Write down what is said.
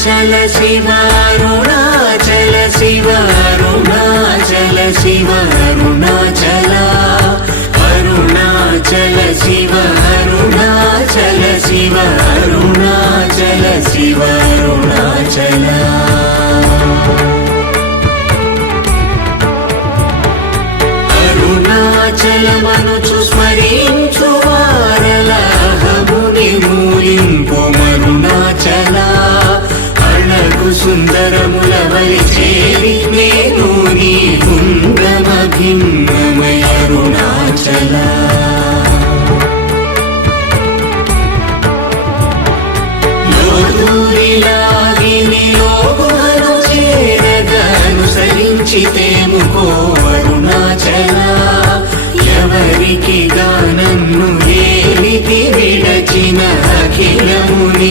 Shiv Arunachal Shiv Arunachal Shiv Arunachal Arunachal Shiv Arunachal Shiv Arunachal Shiv Arunachal अरुणाचलमनुचु स्मरिंचु वारलहमुनि मूलिंपु मरुणाचल अळगु सुंदरमुलवलि cherry नेनु नी गुण्डमभिन्नमय अरुणाचल लोदूरिलागिनि लोगुमनु చేరగనుసరించితేముకో అరుణాచల ఎవరికి గానన్ను ఏలికి విడచిన అఖిల